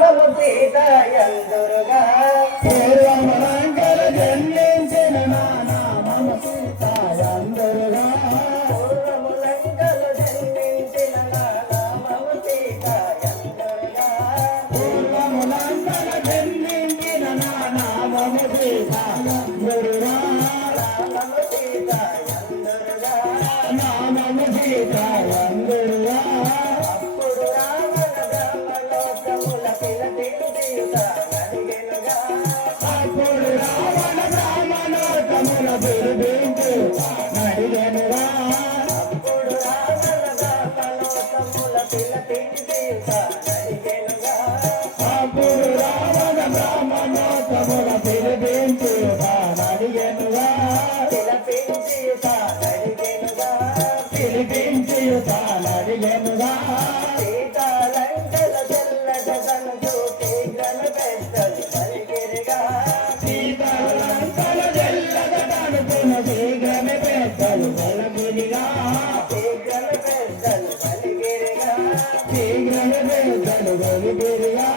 నామము సీత యందురుగా పూర్వములంకర జన్మించిన నా నామము సీత యందురుగా పూర్వములంకలు జన్మించిన నా నామము సీత యందురుగా పూర్వములంకర జన్మించిన నా నామము సీత యందురుగా నామము సీత యందురుగా నామము సీత యందురుగా అప్పుడు రావణ బ్రహ్మలోకముల పిలతియుత నడిగెనుగా అప్పుడు రావణ బ్రాహ్మణోత్తముల పిలిపించు నడిగెనుగా అప్పుడు రావణ బ్రహ్మలోకముల పిలతియుత నడిగెనుగా అప్పుడు రావణ బ్రాహ్మణోత్తముల పిలిపించు నడిగెనుగా పిలపించియుత నడిగెనుగా పిలిపించుట నడిగెనుగా సీతాలంకల తెల్లట కనుచు తీగన పెద్దలు పలికిరిగా సీతాలంకల జల్లదనుకున్న శీఘ్రమే పెద్దలు పలికిరిగా తీగన పెద్దలు పలికిరిగా శీఘ్రమే పెద్దలు పలికిరిగా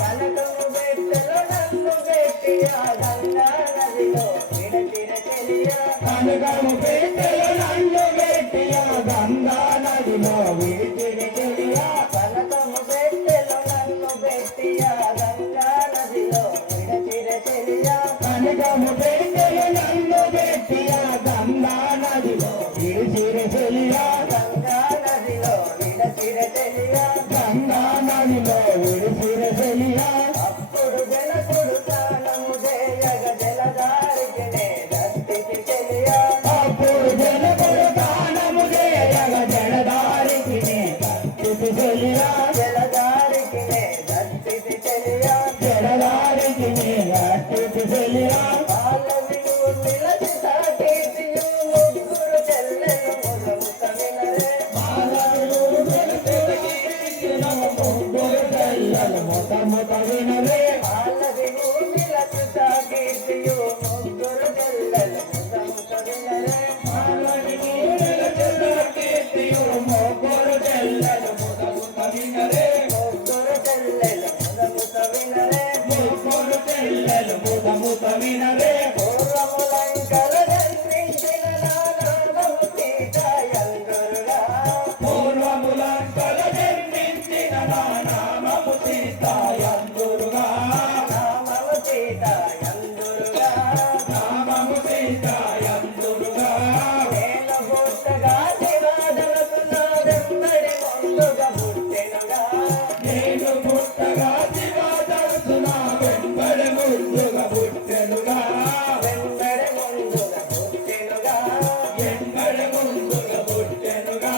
కనకము పెట్టెలో నన్ను పెట్టి ఆ గంగా నదిలో విడచిర చెలియా కనకము పెట్టెలో నన్ను పెట్టి ఆ గంగా నదిలో విడిచిన చెలియా కనకము పెట్టెలో నన్ను పెట్టి ఆ గంగా నదిలో విడచిర చెలియా కనకము పెట్టెలో నన్ను పెట్టి ఆ గంగా నదిలో విడిచిన చెలియా గంగా నదిలో విడచిర చెలియా గంగా నదిలో విడిచిన చెలియా అప్పుడు జనకుడు స్నానము చేయగ జలధారికి నే దత్తికి చెలియా అప్పుడు జనకుడు దానము చేయగ జడదారికి కత్తికి చెలియా జలధారికి నే దత్తికి చెలియా జడదారికి కత్తికి చెలియా వాళ్ళ విలువ నిలచి సాకేసియు ముగ్గురు చెల్లెలు ముసముత వినరే మొదముత వినవే వాళ్ళ విలువ నిలచి సాకేసియు ముగ్గురు చెల్లెలు ముసముత వినరే మొగ్గురు చెల్లెలు మొదముత వినరే ముగ్గురు చెల్లెలు ముసముత వినరే మొగ్గురు చెల్లెలు మొదముత వినరే పూర్వములంకల జన్మించిన నా నామము సీత యందురుగా పూర్వములంకల జన్మించిన నా నామము సీత యందురుగా నామము సీత యందురుగా నామము సీత యందురుగా నేను పుట్టగా శివాదలకు నా వెంబడి ముందుగా పుట్టెనుగా నేను పుట్టగా శివాదరుసున వెంబడి ముందుగా పుట్టెనుగా వెంబడి ముందుగా పుట్టెనుగా వెంబడి ముందుగా పుట్టెనుగా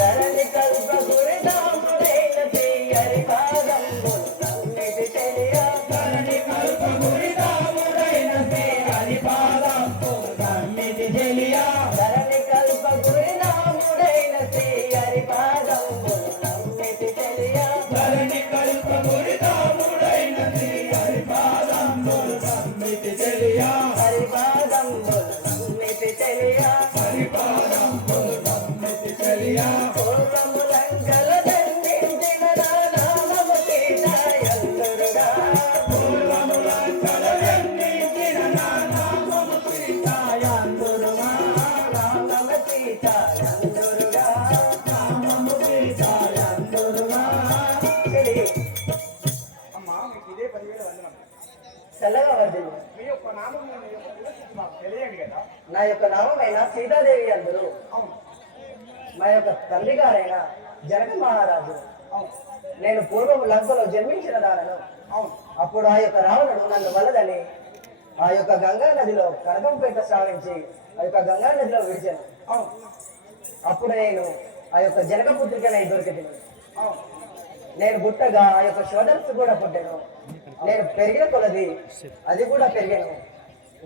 ధరణి కల్ప గురిదాముడైన శ్రీహరి పాదంబులు నమ్మితి తెలియా ధరణి కల్ప గురిదాముడైన శ్రీ హరిపాదంబు నమ్మితి చెలియా ధరణి కల్ప గురిదాముడైన శ్రీహరి పాదంబులు నమ్మితి తెలియా ధరణి కల్ప గురిదాముడైన శ్రీ హరిపాదంబు నమ్మితి చెలియా హరిపాదంబులు నమ్మితి తెలియా హరిపాదంబు నమ్మితి చెలియా పూర్వములంకల జన్మించిన నా నామము సీత యందురుగా పూర్వములంకల జన్మించిన నా నామము సీత యందురుగా నామము సీత యందురుగా నామము సీత యందురుగా అమ్మా మీకు ఇదే 10,000 వందనం. చల్లగా వర్ధిల్లు. మీ యొక్క నామం మీ యొక్క పూర్తి మాకు తెలియండి కదా. నా యొక్క నామమైన సీతాదేవి అందరూ అవును మా యొక్క తండ్రి గారైన జనక మహారాజు అవును నేను పూర్వం లంకలో జన్మించిన దానను అవును అప్పుడు ఆ యొక్క రావణుడు నన్ను వలదని ఆ యొక్క గంగా నదిలో కనకంపేట సాధించి ఆ యొక్క గంగా నదిలో విడిచాను. అవును అప్పుడు నేను ఆ యొక్క జనక పుత్రికనై దొరికింది. అవును నేను పుట్టగా ఆ యొక్క శోధనసు కూడా పుట్టాను. నేను పెరిగిన కొలది అది కూడా పెరిగాను.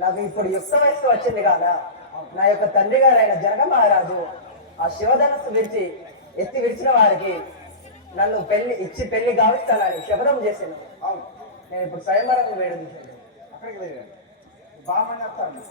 నాకు ఇప్పుడు యుక్త వయస్సు వచ్చింది కాదా నా యొక్క తండ్రి గారైన జనక మహారాజు ఆ శివధనస్సు ఎత్తి విడిచిన వారికి నన్ను పెళ్లి గావిస్తానని శపథం చేశాను. అవును నేను ఇప్పుడు స్వయంవరం వేడుకుంటాను. అక్కడికి వెళ్ళాను బామని వస్తాను.